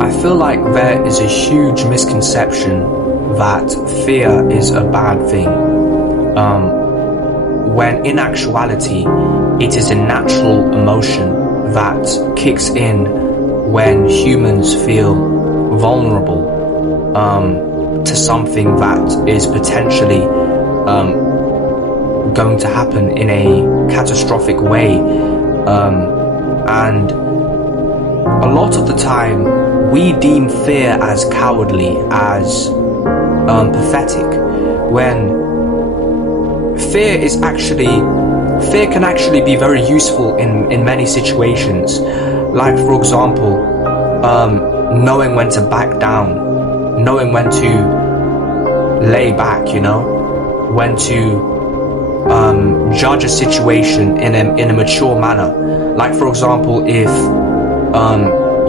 I feel like there is a huge misconception that fear is a bad thing, when in actuality it is a natural emotion that kicks in when humans feel vulnerable to something that is potentially going to happen in a catastrophic way, and a lot of the time we deem fear as cowardly, as pathetic, when fear can actually be very useful in many situations. Like, for example, knowing when to back down, knowing when to lay back, when to judge a situation in a mature manner. Like, for example, if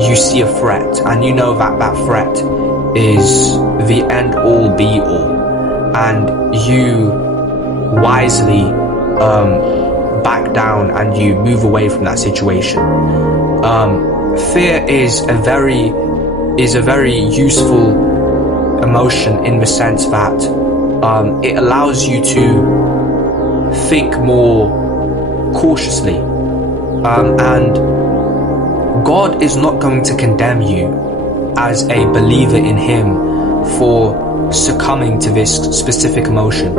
you see a threat and you know that threat is the end all be all, and you wisely back down and you move away from that situation. Fear is a very useful emotion in the sense that it allows you to think more cautiously, and God is not going to condemn you as a believer in Him for succumbing to this specific emotion.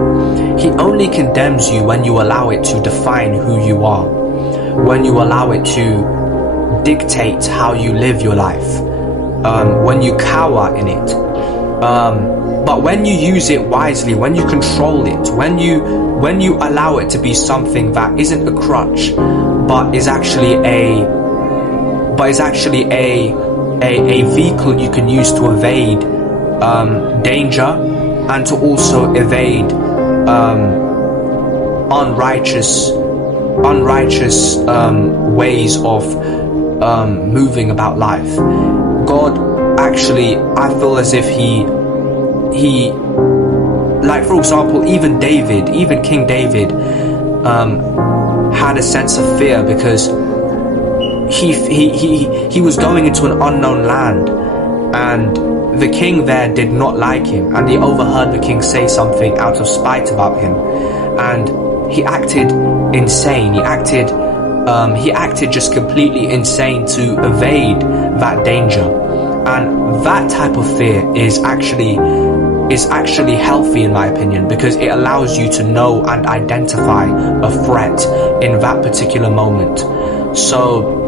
He only condemns you when you allow it to define who you are, when you allow it to dictate how you live your life, when you cower in it. But when you use it wisely, when you control it, when you allow it to be something that isn't a crutch, but is actually a vehicle you can use to evade danger, and to also evade unrighteous ways of moving about life. God actually, I feel as if he like, for example, even King David had a sense of fear because he was going into an unknown land, and the king there did not like him, and he overheard the king say something out of spite about him, and he acted insane. He acted just completely insane to evade that danger. And that type of fear is actually healthy, in my opinion, because it allows you to know and identify a threat in that particular moment. So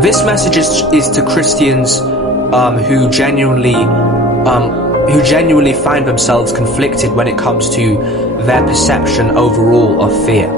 this message is to Christians who genuinely find themselves conflicted when it comes to their perception overall of fear.